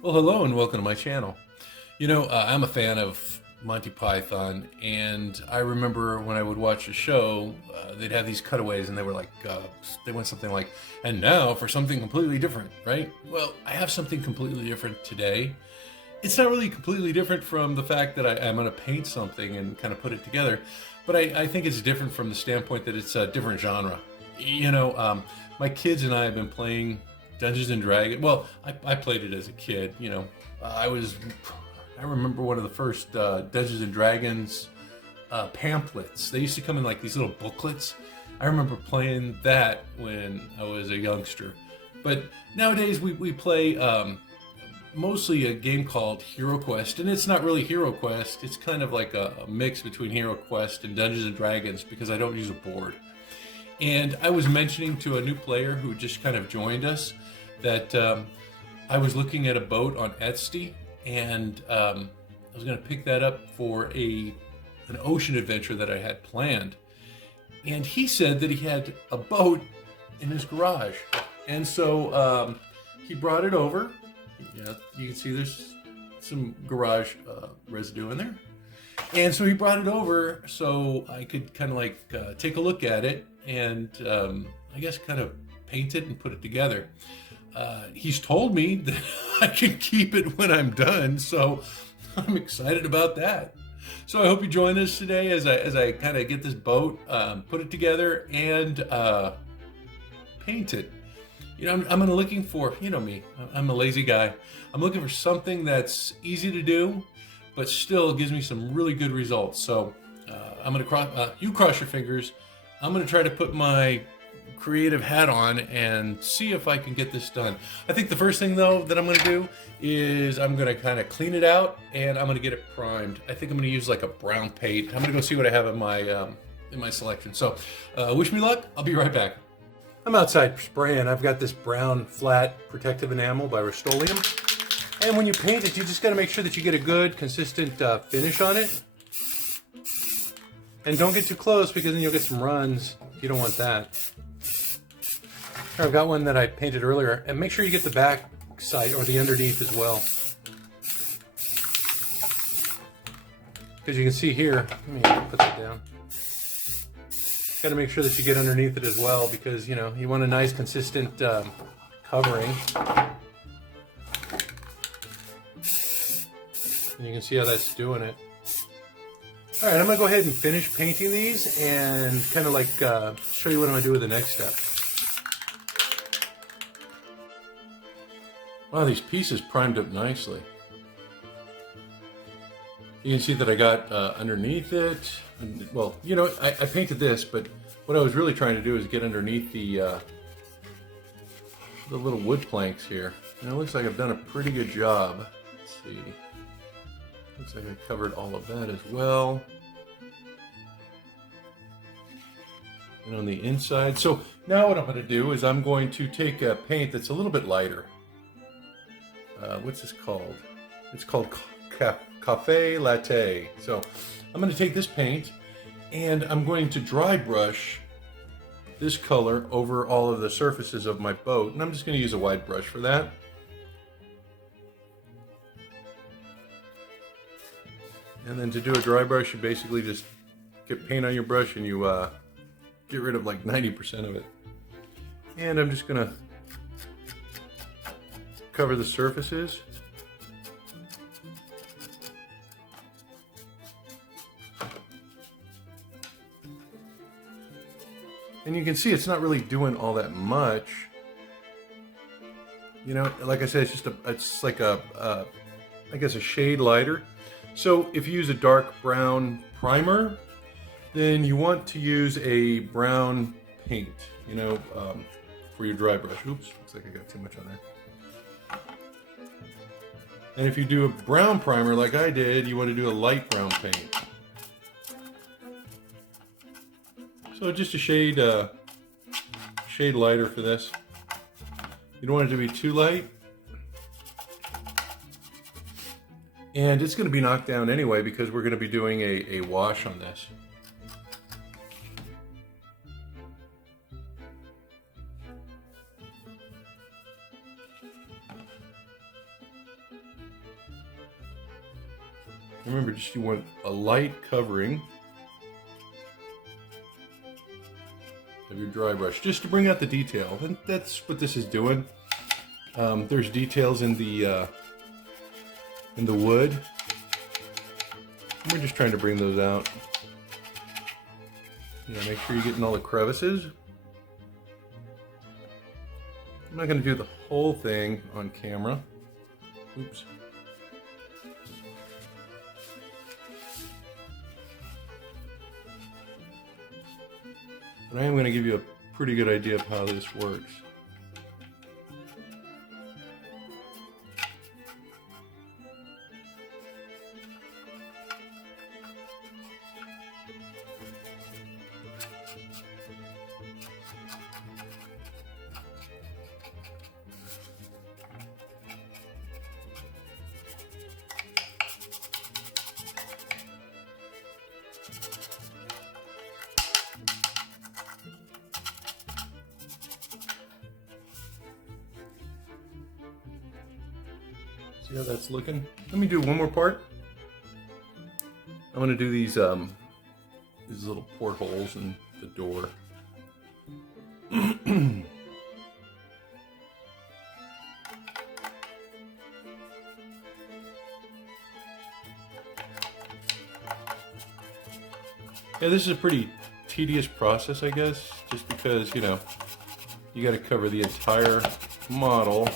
Well, hello and welcome to my channel. I'm a fan of Monty Python, and I remember when I would watch a show, they'd have these cutaways, and they were like, they went something like, and now for something completely different, right? Well, I have something completely different today. It's not really completely different from the fact that I'm going to paint something and kind of put it together, but I think it's different from the standpoint that it's a different genre. My kids and I have been playing Dungeons and Dragons. Well, I played it as a kid. I was, I remember one of the first Dungeons and Dragons pamphlets. They used to come in like these little booklets. I remember playing that when I was a youngster. But nowadays we play mostly a game called Hero Quest, and it's not really Hero Quest. It's kind of like a mix between Hero Quest and Dungeons and Dragons because I don't use a board. And I was mentioning to a new player who just kind of joined us that I was looking at a boat on Etsy, and I was going to pick that up for an ocean adventure that I had planned. And he said that he had a boat in his garage, and so he brought it over. Yeah, you can see there's some garage residue in there. And so he brought it over so I could kind of like take a look at it and I guess kind of paint it and put it together. He's told me that I can keep it when I'm done, so I'm excited about that. So I hope you join us today as I kind of get this boat, put it together, and paint it. I'm looking for, me, I'm a lazy guy. I'm looking for something that's easy to do, but still gives me some really good results. So I'm going to you cross your fingers. I'm going to try to put my creative hat on and see if I can get this done. I think the first thing though that I'm going to do is I'm going to kind of clean it out and I'm going to get it primed. I think I'm going to use like a brown paint. I'm going to go see what I have in my selection. So wish me luck. I'll be right back. I'm outside spraying. I've got this brown flat protective enamel by Rust-Oleum. And when you paint it, you just got to make sure that you get a good, consistent finish on it. And don't get too close because then you'll get some runs. You don't want that. Here, I've got one that I painted earlier. And make sure you get the back side or the underneath as well. Because you can see here, let me put that down. Got to make sure that you get underneath it as well because, you want a nice, consistent covering. And you can see how that's doing it. All right, I'm gonna go ahead and finish painting these and kind of like show you what I'm gonna do with the next step. Wow, these pieces primed up nicely. You can see that I got underneath it. Well, I painted this, but what I was really trying to do is get underneath the little wood planks here. And it looks like I've done a pretty good job. Let's see. Looks like I covered all of that as well. And on the inside. So now what I'm going to do is I'm going to take a paint that's a little bit lighter. What's this called? It's called Cafe Latte. So I'm going to take this paint and I'm going to dry brush this color over all of the surfaces of my boat. And I'm just going to use a wide brush for that. And then to do a dry brush, you basically just get paint on your brush and you get rid of like 90% of it. And I'm just gonna cover the surfaces. And you can see it's not really doing all that much. Like I said, it's like I guess a shade lighter. So if you use a dark brown primer, then you want to use a brown paint, for your dry brush. Oops, looks like I got too much on there. And if you do a brown primer like I did, you want to do a light brown paint. So just a shade lighter for this. You don't want it to be too light. And it's going to be knocked down anyway because we're going to be doing a wash on this. Remember, just you want a light covering of your dry brush, just to bring out the detail, and that's what this is doing. There's details in the wood. We're just trying to bring those out. Make sure you're getting all the crevices. I'm not going to do the whole thing on camera. Oops. But I am going to give you a pretty good idea of how this works. See how that's looking? Let me do one more part. I'm going to do these little portholes in the door. Yeah, this is a pretty tedious process, I guess, just because, you got to cover the entire model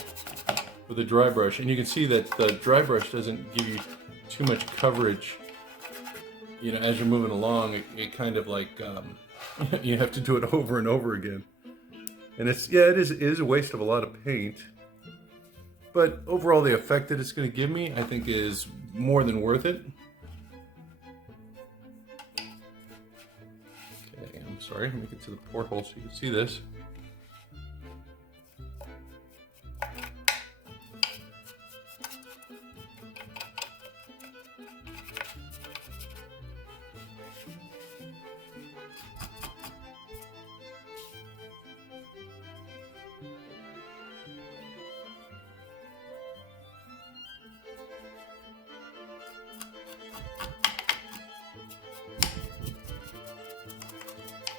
with a dry brush, and you can see that the dry brush doesn't give you too much coverage. As you're moving along, it kind of like you have to do it over and over again, and it is a waste of a lot of paint. But overall, the effect that it's going to give me, I think, is more than worth it. Okay, I'm sorry. Make it to the porthole so you can see this.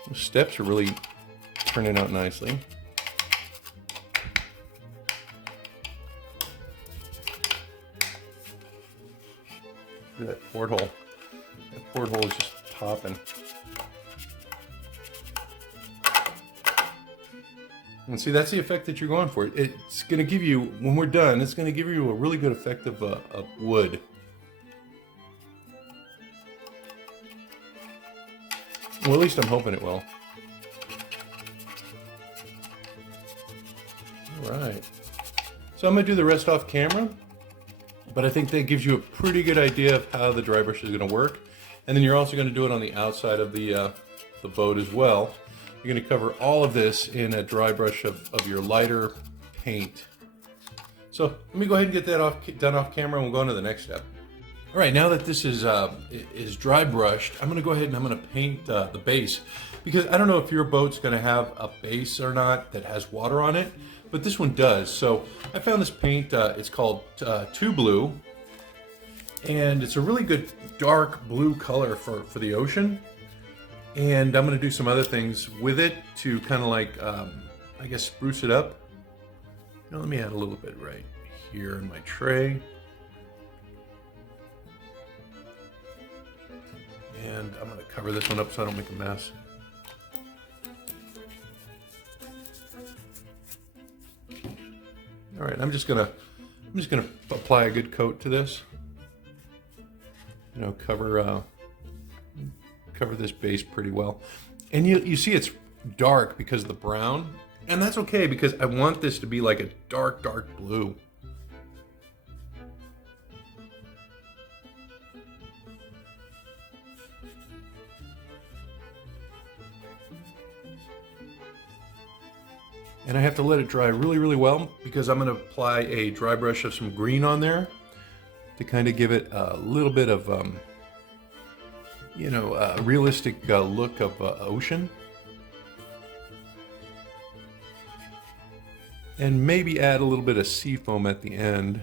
The steps are really turning out nicely. Look at that porthole. That porthole is just popping. And see, that's the effect that you're going for. It's going to give you, when we're done, it's going to give you a really good effect of wood. Well, at least I'm hoping it will. Alright. So I'm going to do the rest off camera, but I think that gives you a pretty good idea of how the dry brush is going to work. And then you're also going to do it on the outside of the boat as well. You're going to cover all of this in a dry brush of your lighter paint. So let me go ahead and get that done off camera, and we'll go on to the next step. All right, now that this is dry brushed, I'm going to go ahead and I'm going to paint the base, because I don't know if your boat's going to have a base or not that has water on it, but this one does. So I found this paint. It's called Too Blue, and it's a really good dark blue color for the ocean. And I'm going to do some other things with it to kind of like, I guess, spruce it up. Now let me add a little bit right here in my tray. And I'm going to cover this one up so I don't make a mess. All right, I'm just gonna apply a good coat to this. Cover this base pretty well. And you see it's dark because of the brown, and that's okay because I want this to be like a dark blue. And I have to let it dry really well, because I'm going to apply a dry brush of some green on there to kind of give it a little bit of, a realistic look of ocean. And maybe add a little bit of sea foam at the end.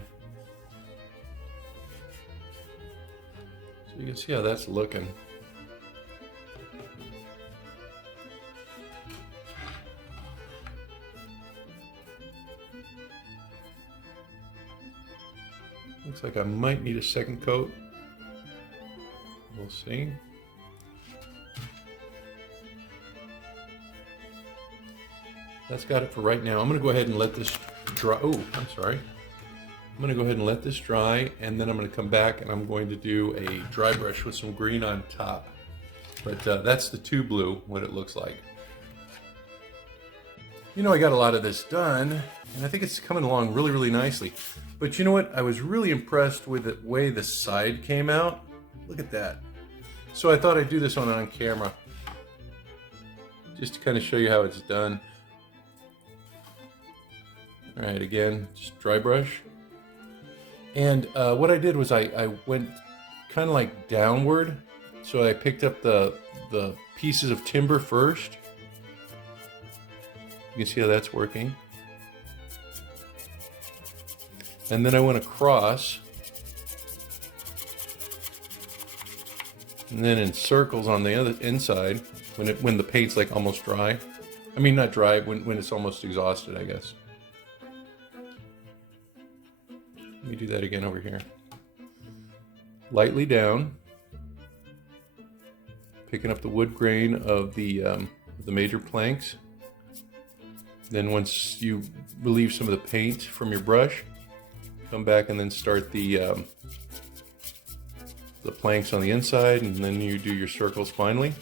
can see how that's looking. Looks like I might need a second coat. We'll see. That's got it for right now. I'm going to go ahead and let this dry. Oh, I'm sorry. I'm going to go ahead and let this dry, and then I'm going to come back and I'm going to do a dry brush with some green on top. But that's the tube blue, what it looks like. You know, I got a lot of this done, and I think it's coming along really, really nicely. But you know what? I was really impressed with the way the side came out. Look at that. So I thought I'd do this on camera, just to kind of show you how it's done. All right, again, just dry brush. And what I did was I went kind of like downward. So I picked up the pieces of timber first. You can see how that's working. And then I went across. And then in circles on the other inside when the paint's like almost dry. I mean, not dry, when it's almost exhausted, I guess. Let me do that again over here. Lightly down. Picking up the wood grain of the major planks. Then once you relieve some of the paint from your brush, come back and then start the planks on the inside, and then you do your circles finally.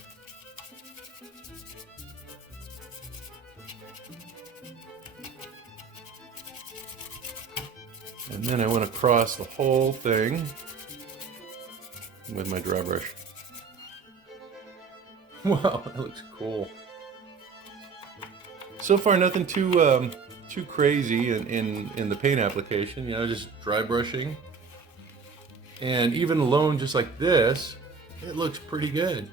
And then I went across the whole thing with my dry brush. Wow, that looks cool. So far, nothing too crazy in the paint application. You know, just dry brushing. And even alone, just like this, it looks pretty good.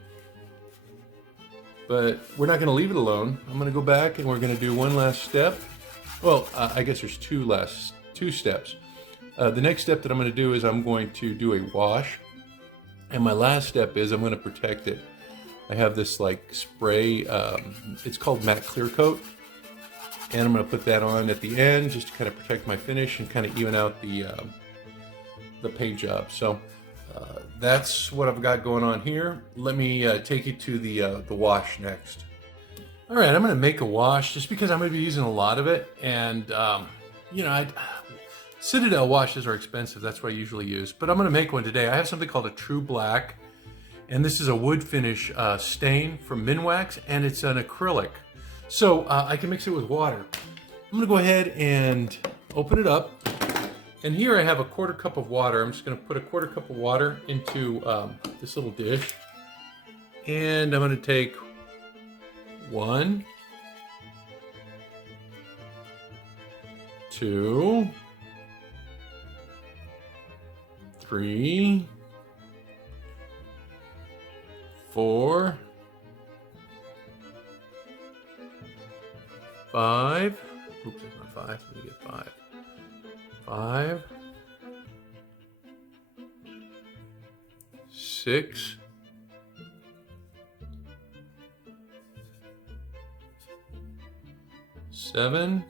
But we're not going to leave it alone. I'm going to go back and we're going to do one last step. Well, I guess there's two steps. The next step that I'm going to do is I'm going to do a wash. And my last step is I'm going to protect it. I have this like spray, it's called matte clear coat. And I'm going to put that on at the end just to kind of protect my finish and kind of even out the paint job. So that's what I've got going on here. Let me take you to the wash next. All right, I'm going to make a wash just because I'm going to be using a lot of it. And, you know, Citadel washes are expensive. That's what I usually use. But I'm going to make one today. I have something called a True Black. And this is a wood finish stain from Minwax. And it's an acrylic. So I can mix it with water. I'm going to go ahead and open it up. And here I have a 1/4 cup of water. I'm just going to put a 1/4 cup of water into this little dish. And I'm going to take 1, 2, 3, 4, 5. Oops, that's not 5. Let me get 5. 5, 6, 7,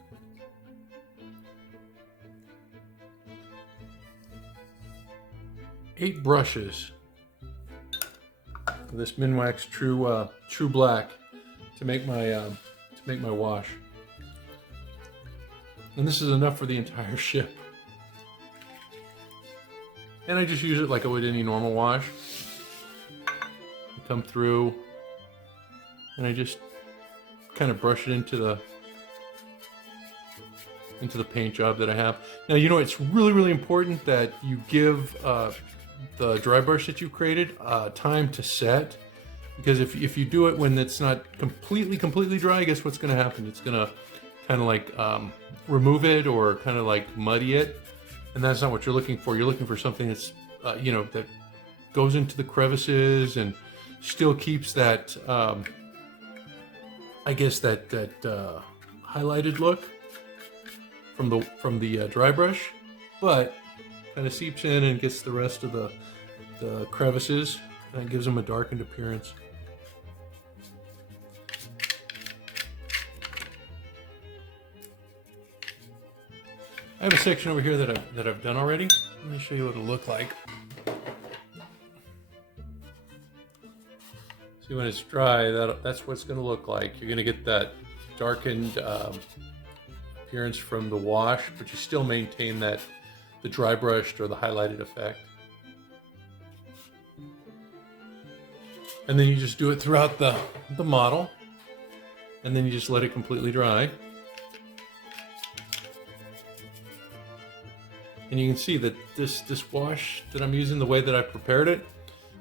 8 brushes of this Minwax True Black to make my wash. And this is enough for the entire ship. And I just use it like I would any normal wash. I come through and I just kind of brush it into the paint job that I have. Now, you know, it's really, really important that you give the dry brush that you created time to set. Because if you do it when it's not completely dry, guess what's going to happen? It's going to kind of like remove it or kind of like muddy it. And that's not what you're looking for. You're looking for something that's, you know, that goes into the crevices and still keeps that, I guess that highlighted look from the dry brush, but kind of seeps in and gets the rest of the the crevices. That gives them a darkened appearance. I have a section over here that I've done already. Let me show you what it'll look like. See, when it's dry, that's what it's going to look like. You're going to get that darkened appearance from the wash, but you still maintain the dry brushed or the highlighted effect. And then you just do it throughout the model, and then you just let it completely dry. And you can see that this wash that I'm using, the way that I prepared it,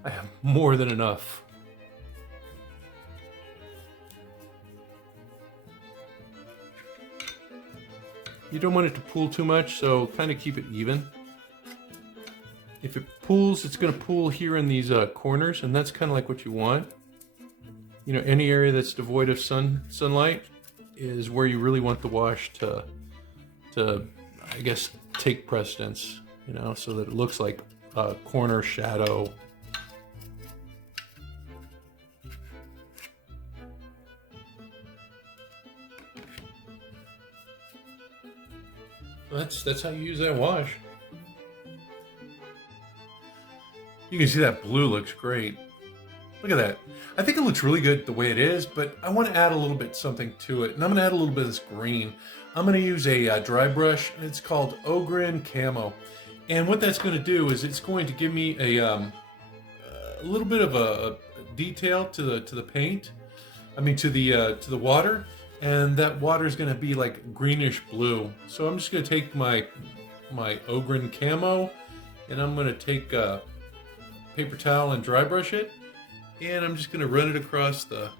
I have more than enough. You don't want it to pool too much, so kind of keep it even. If it pools, it's going to pool here in these corners, and that's kind of like what you want. You know, any area that's devoid of sunlight is where you really want the wash to I guess, take precedence, you know, so that it looks like a corner shadow. That's how you use that wash. You can see that blue looks great. Look at that. I think it looks really good the way it is, but I want to add a little bit something to it. And I'm going to add a little bit of this green. I'm going to use a dry brush. It's called Ogren Camo. And what that's going to do is it's going to give me a little bit of a detail to the paint. I mean to the water. And that water is going to be like greenish blue. So I'm just going to take my Ogren Camo, and I'm going to take a paper towel and dry brush it, and I'm just going to run it across the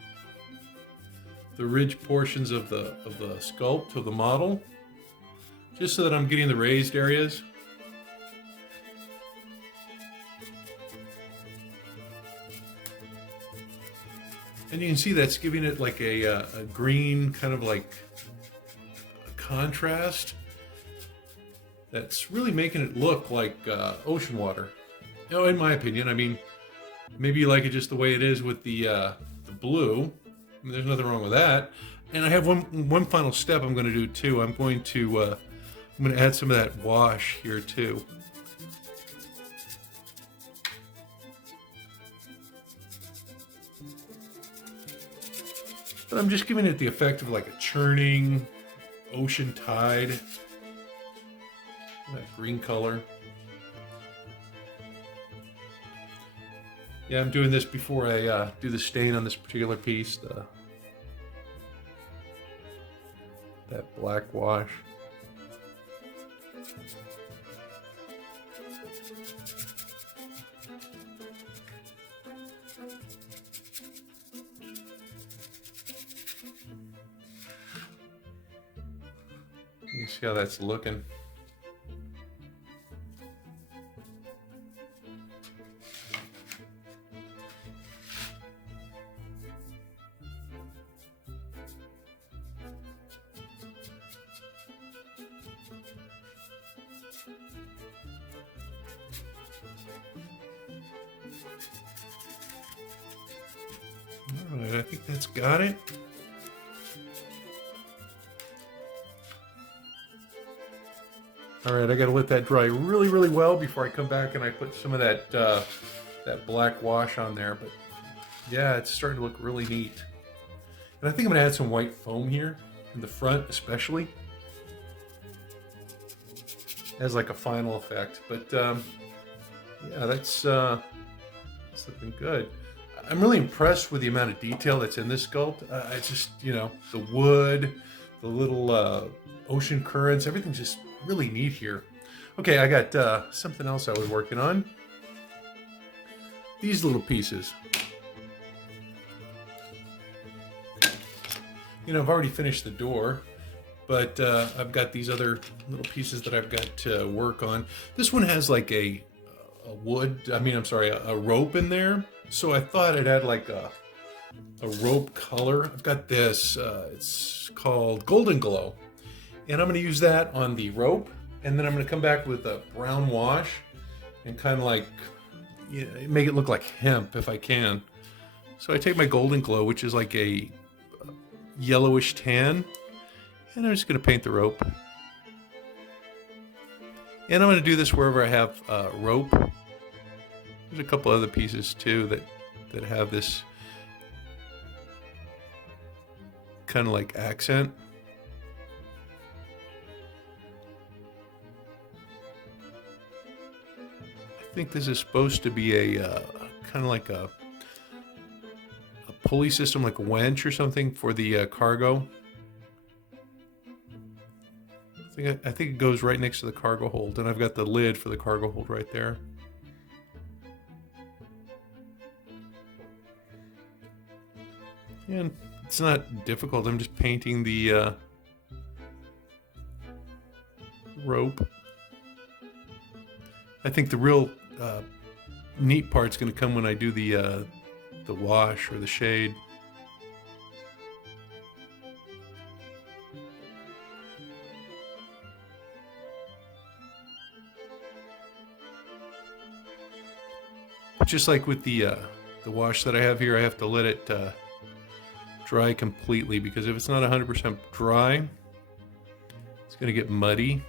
ridge portions of the sculpt of the model, just so that I'm getting the raised areas. And you can see that's giving it like a green kind of like a contrast. That's really making it look like ocean water. You know, in my opinion. I mean, maybe you like it just the way it is with the blue. I mean, there's nothing wrong with that. And I have one final step I'm going to do too. I'm going to add some of that wash here too. But I'm just giving it the effect of like a churning ocean tide. That green color. Yeah, I'm doing this before I do the stain on this particular piece. That black wash. You see how that's looking. All right, I think that's got it. All right, I got to let that dry really, really well before I come back and I put some of that that black wash on there. But yeah, it's starting to look really neat. And I think I'm going to add some white foam here in the front, especially as like a final effect. But yeah, that's looking good. I'm really impressed with the amount of detail that's in this sculpt. It's just, you know, the wood, the little ocean currents, everything's just really neat here. Okay, I got something else I was working on. These little pieces. You know, I've already finished the door, but I've got these other little pieces that I've got to work on. This one has like a rope in there. So I thought I'd add like a rope color. I've got this, it's called Golden Glow. And I'm going to use that on the rope. And then I'm going to come back with a brown wash and kind of like make it look like hemp if I can. So I take my Golden Glow, which is like a yellowish tan, and I'm just going to paint the rope. And I'm going to do this wherever I have rope. There's a couple other pieces too that have this kind of like accent. I think this is supposed to be a kind of like a pulley system, like a winch or something for the cargo. I think it goes right next to the cargo hold, and I've got the lid for the cargo hold right there. And it's not difficult. I'm just painting the rope. I think the real neat part's going to come when I do the wash or the shade. Just like with the wash that I have here, I have to let it dry completely, because if it's not 100% dry, it's going to get muddy.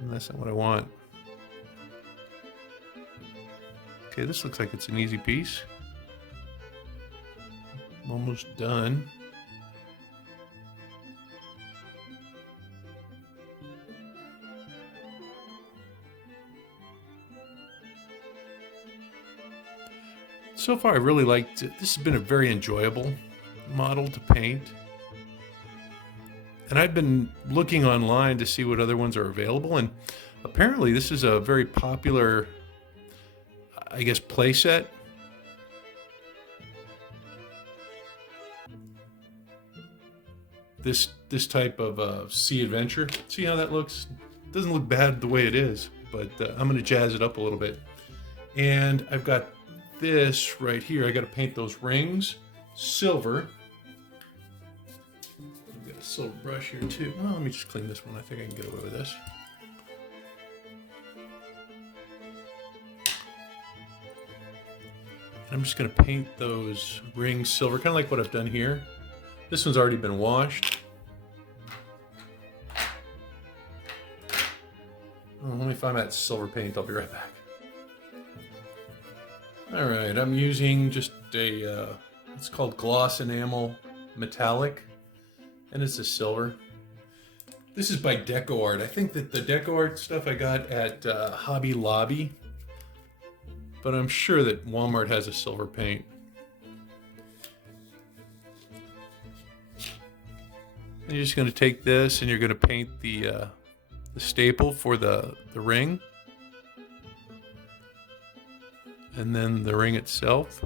And that's not what I want. Okay, this looks like it's an easy piece. I'm almost done. So far, I really liked it. This has been a very enjoyable model to paint. And I've been looking online to see what other ones are available, and apparently this is a very popular, I guess, play set. This type of sea adventure. See how that looks? It doesn't look bad the way it is, but I'm going to jazz it up a little bit. And I've got this right here. I got to paint those rings silver. I've got a silver brush here too. Well, let me just clean this one. I think I can get away with this. I'm just going to paint those rings silver, kind of like what I've done here. This one's already been washed. Oh, let me find that silver paint. I'll be right back. Alright, I'm using just a, it's called Gloss Enamel Metallic, and it's a silver. This is by Deco Art. I think that the Deco Art stuff I got at Hobby Lobby, but I'm sure that Walmart has a silver paint. And you're just going to take this and you're going to paint the staple for the ring. And then the ring itself.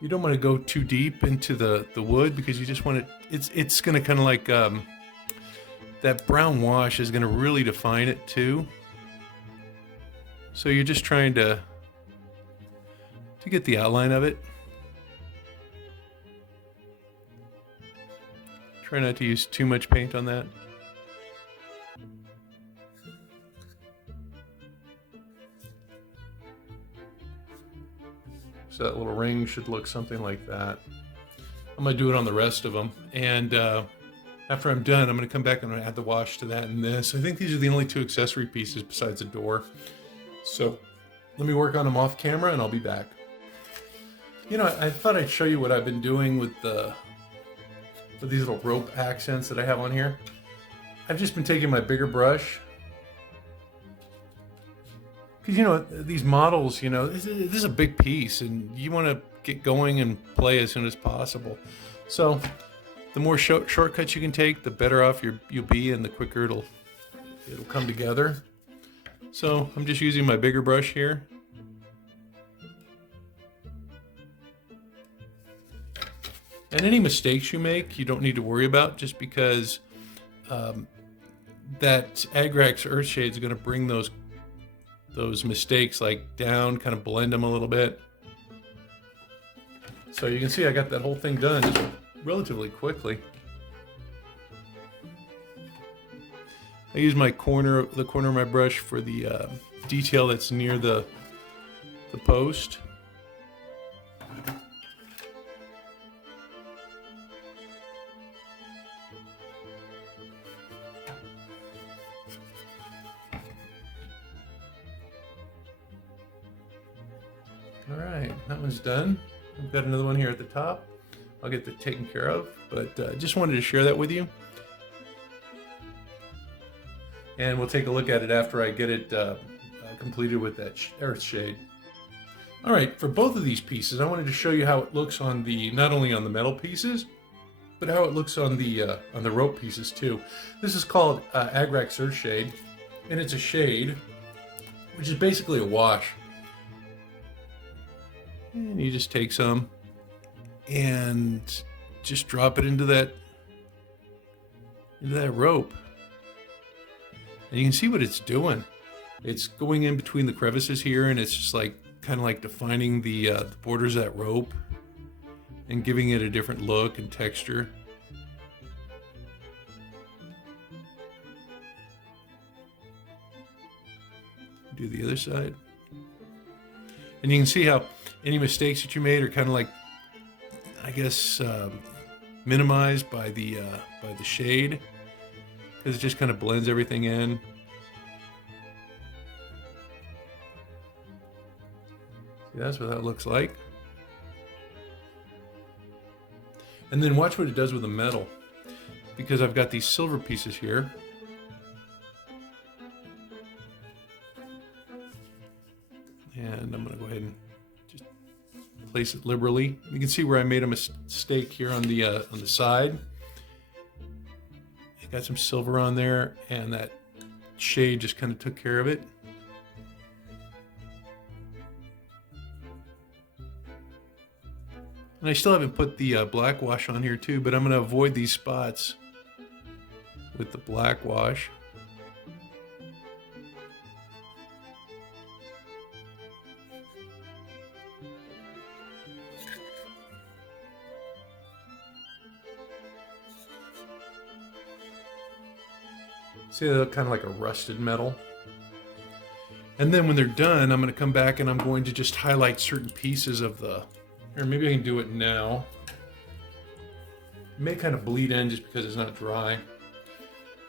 You don't want to go too deep into the wood, because you just want it, it's going to kind of like, that brown wash is going to really define it too. So you're just trying to get the outline of it. Try not to use too much paint on that. So that little ring should look something like that. I'm going to do it on the rest of them. And after I'm done, I'm going to come back and I'm going to add the wash to that and this. I think these are the only two accessory pieces besides the door. So let me work on them off camera and I'll be back. You know, I thought I'd show you what I've been doing with these little rope accents that I have on here. I've just been taking my bigger brush Because, you know, these models, you know, this is a big piece, and you want to get going and play as soon as possible. So the more shortcuts you can take, the better off you'll be, and the quicker it'll come together. So I'm just using my bigger brush here. And any mistakes you make, you don't need to worry about, just because that Agrax Earthshade is going to bring those mistakes like down, kind of blend them a little bit. So you can see I got that whole thing done just relatively quickly. I use the corner of my brush for the detail that's near the post. All right, that one's done. I've got another one here at the top. I'll get that taken care of, but just wanted to share that with you. And we'll take a look at it after I get it completed with that earth shade. All right, for both of these pieces, I wanted to show you how it looks on not only on the metal pieces, but how it looks on the rope pieces too. This is called Agrax Earth Shade, and it's a shade, which is basically a wash. And you just take some and just drop it into that rope. And you can see what it's doing. It's going in between the crevices here, and it's just like kind of like defining the borders of that rope and giving it a different look and texture. Do the other side. And you can see how any mistakes that you made are kind of like, I guess, minimized by the shade, because it just kind of blends everything in. See, that's what that looks like. And then watch what it does with the metal, because I've got these silver pieces here. And I'm going to go ahead and just place it liberally. You can see where I made a mistake here on the side. I got some silver on there, and that shade just kind of took care of it. And I still haven't put the black wash on here too, but I'm going to avoid these spots with the black wash. See, they look kind of like a rusted metal. And then when they're done, I'm going to come back and I'm going to just highlight certain pieces of the... Or maybe I can do it now. It may kind of bleed in just because it's not dry.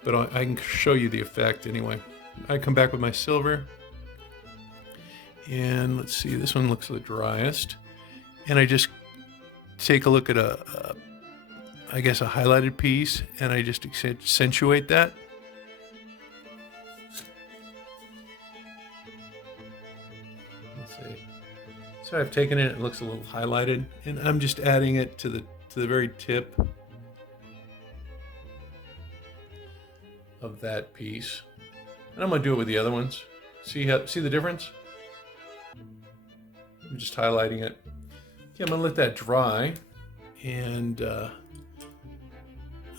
But I can show you the effect anyway. I come back with my silver. And let's see, this one looks the driest. And I just take a look at I guess a highlighted piece, and I just accentuate that. So I've taken it looks a little highlighted, and I'm just adding it to the very tip of that piece. And I'm going to do it with the other ones. See the difference? I'm just highlighting it. Okay, I'm going to let that dry, and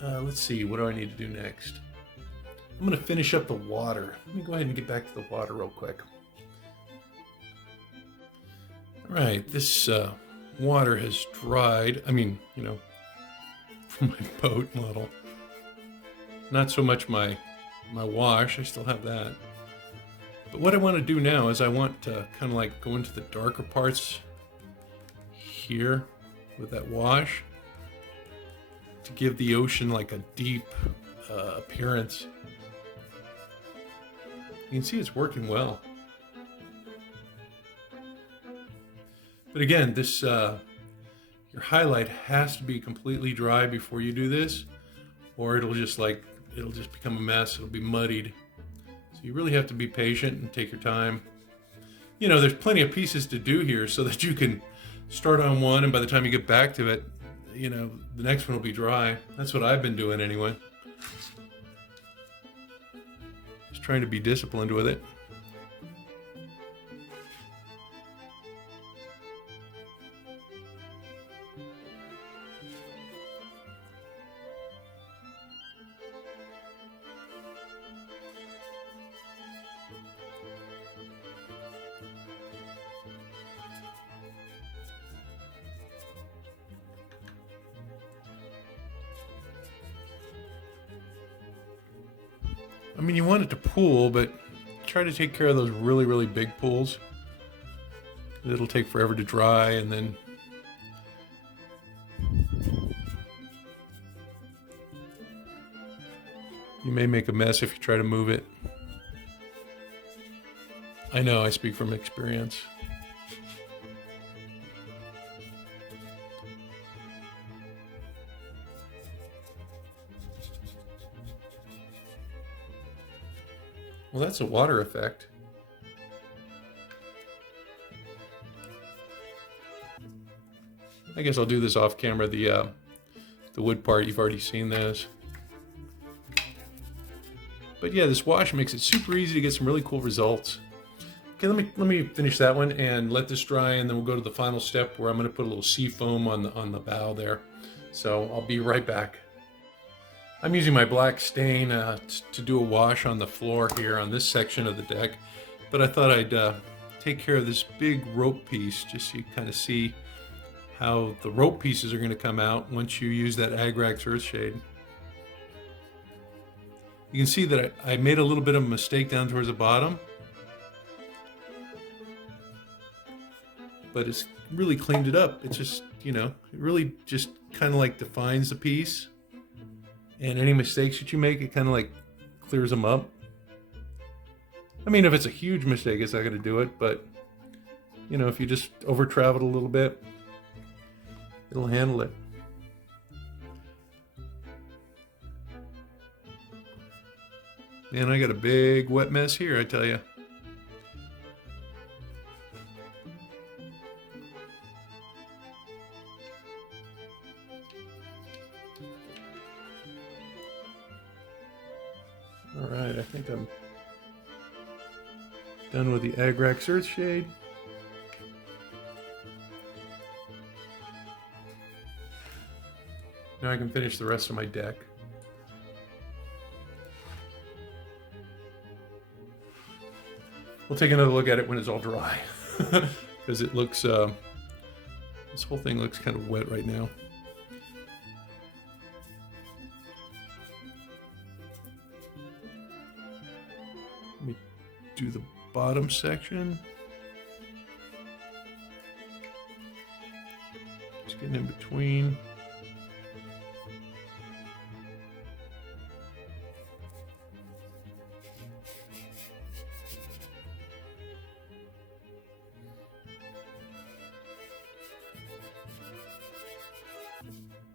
let's see, what do I need to do next? I'm going to finish up the water. Let me go ahead and get back to the water real quick. All right, this water has dried. I mean, you know, from my boat model. Not so much my wash, I still have that. But what I want to do now is I want to kind of like go into the darker parts here with that wash to give the ocean like a deep appearance. You can see it's working well. But again, this your highlight has to be completely dry before you do this, or it'll just become a mess. It'll be muddied. So you really have to be patient and take your time. you know, there's plenty of pieces to do here so that you can start on one, and by the time you get back to it, you know, the next one will be dry. That's what I've been doing anyway. Just trying to be disciplined with it. I mean, you want it to pool, but try to take care of those really, really big pools. It'll take forever to dry, and then you may make a mess if you try to move it. I know, I speak from experience. Well, that's a water effect. I guess I'll do this off camera. The wood part, you've already seen this. But yeah, this wash makes it super easy to get some really cool results. Okay, let me finish that one and let this dry, and then we'll go to the final step where I'm going to put a little sea foam on the bow there. So I'll be right back. I'm using my black stain to do a wash on the floor here on this section of the deck, but I thought I'd take care of this big rope piece just so you kind of see how the rope pieces are going to come out once you use that Agrax Earthshade. You can see that I made a little bit of a mistake down towards the bottom, but it's really cleaned it up. It's just, you know, it really just kind of like defines the piece. And any mistakes that you make, it kind of like clears them up. I mean, if it's a huge mistake, it's not going to do it. But, you know, if you just over-travel a little bit, it'll handle it. Man, I got a big wet mess here, I tell you. All right, I think I'm done with the Agrax Earthshade. Now I can finish the rest of my deck. We'll take another look at it when it's all dry, because it looks, this whole thing looks kind of wet right now. Let me do the bottom section. Just getting in between.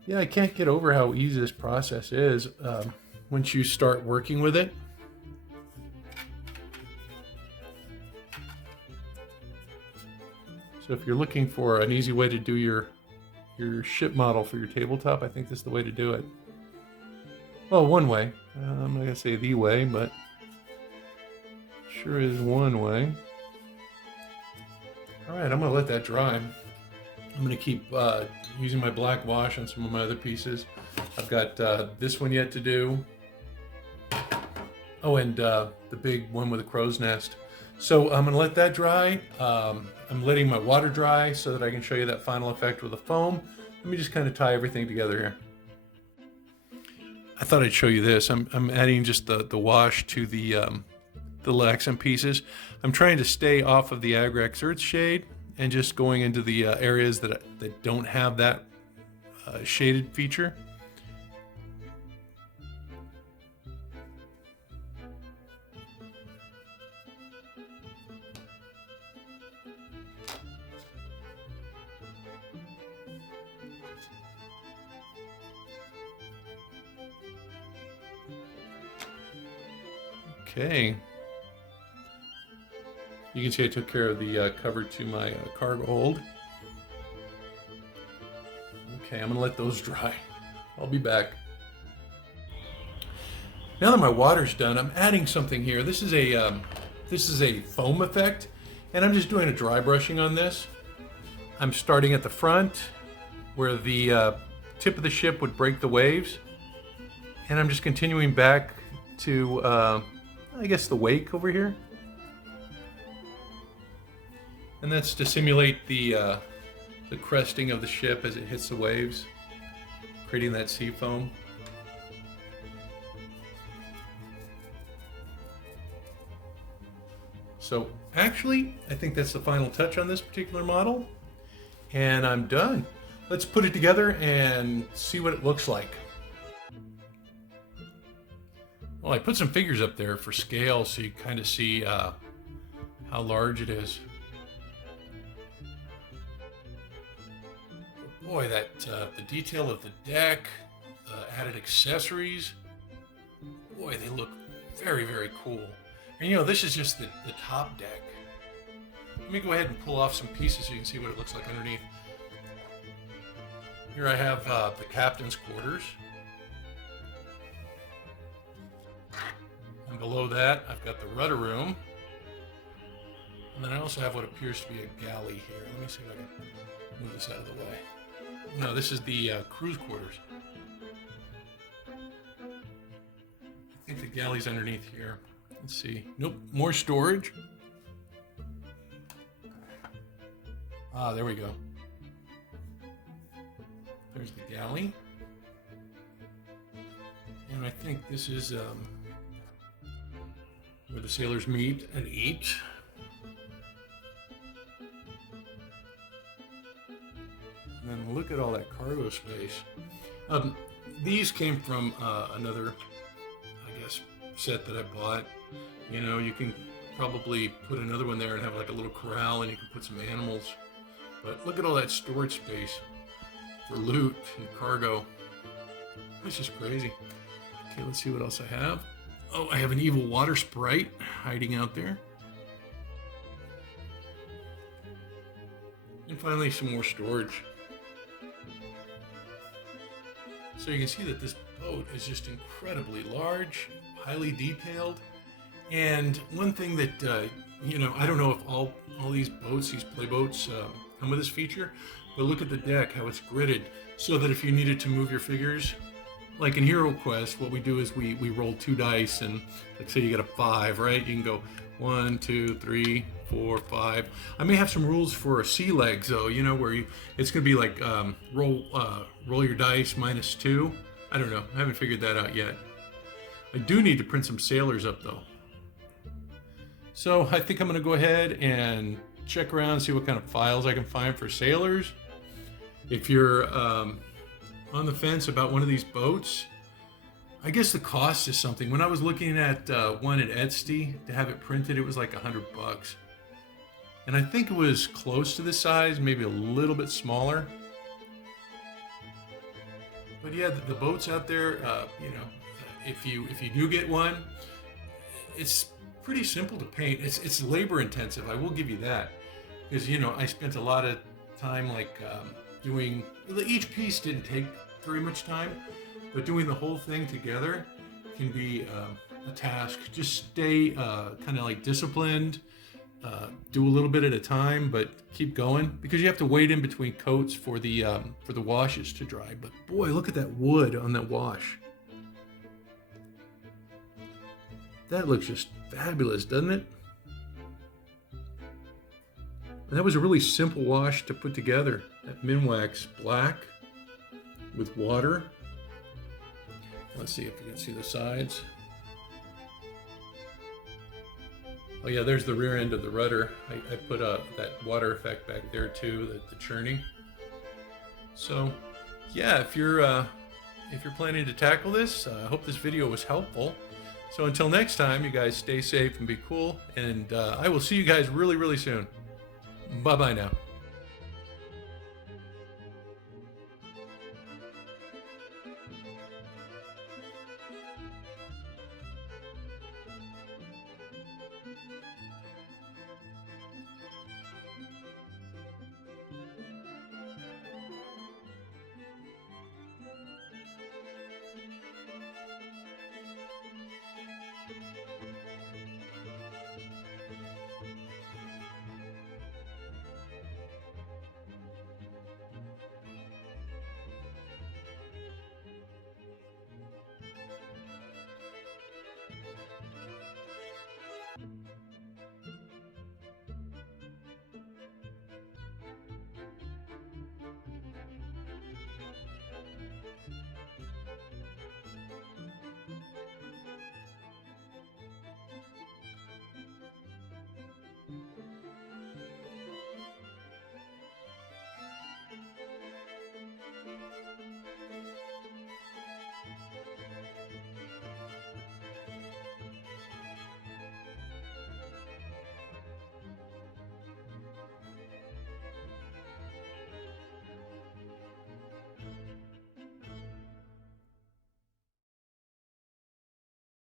Yeah, I can't get over how easy this process is once you start working with it. So if you're looking for an easy way to do your ship model for your tabletop, I think this is the way to do it. Well, one way. I'm not going to say the way, but sure is one way. All right, I'm going to let that dry. I'm going to keep using my black wash on some of my other pieces. I've got this one yet to do. Oh, and the big one with a crow's nest. So I'm going to let that dry. I'm letting my water dry so that I can show you that final effect with the foam. Let me just kind of tie everything together here. I thought I'd show you this. I'm adding just the wash to the little accent pieces. I'm trying to stay off of the Agrax Earthshade and just going into the areas that don't have that shaded feature. Okay. You can see I took care of the cover to my cargo hold. Okay, I'm gonna let those dry. I'll be back. Now that my water's done, I'm adding something here. This is a foam effect, and I'm just doing a dry brushing on this. I'm starting at the front, where the tip of the ship would break the waves, and I'm just continuing back to, I guess, the wake over here. And that's to simulate the cresting of the ship as it hits the waves, creating that sea foam. So actually, I think that's the final touch on this particular model, and I'm done. Let's put it together and see what it looks like. Well, I put some figures up there for scale so you kind of see how large it is. Boy, the detail of the deck, added accessories, boy, they look very, very cool. And you know, this is just the top deck. Let me go ahead and pull off some pieces so you can see what it looks like underneath. Here I have the captain's quarters. And below that, I've got the rudder room. And then I also have what appears to be a galley here. Let me see if I can move this out of the way. No, this is the crew's quarters. I think the galley's underneath here. Let's see. Nope, more storage. Ah, there we go. There's the galley. And I think this is where the sailors meet and eat. And then look at all that cargo space. These came from another, I guess, set that I bought. You know, you can probably put another one there and have like a little corral, and you can put some animals. But look at all that storage space for loot and cargo. It's just crazy. Okay, let's see what else I have. Oh, I have an evil water sprite hiding out there. And finally, some more storage. So you can see that this boat is just incredibly large, highly detailed. And one thing that, you know, I don't know if all these boats, these play boats, come with this feature, but look at the deck, how it's gridded, so that if you needed to move your figures, like in Hero Quest, what we do is we roll 2 dice, and let's say you get a 5, right? You can go 1, 2, 3, 4, 5. I may have some rules for sea legs, though, you know, where it's going to be like roll your dice -2. I don't know. I haven't figured that out yet. I do need to print some sailors up, though. So I think I'm going to go ahead and check around and see what kind of files I can find for sailors. If you're on the fence about one of these boats, I guess the cost is something. When I was looking at one at Etsy to have it printed, it was like $100. And I think it was close to this size, maybe a little bit smaller. But yeah, the boats out there, you know, if you do get one, it's pretty simple to paint. It's labor intensive, I will give you that, because you know I spent a lot of time like doing. Each piece didn't take very much time, but doing the whole thing together can be a task. Just stay kind of like disciplined. Do a little bit at a time, but keep going, because you have to wait in between coats for the washes to dry. But boy, look at that wood on that wash. That looks just fabulous, doesn't it? And that was a really simple wash to put together. That Minwax black with water. Let's see if you can see the sides. Oh yeah, there's the rear end of the rudder. I put that water effect back there too, the churning. So yeah, if you're planning to tackle this, I hope this video was helpful. So until next time, you guys stay safe and be cool, and I will see you guys really, really soon. Bye-bye now.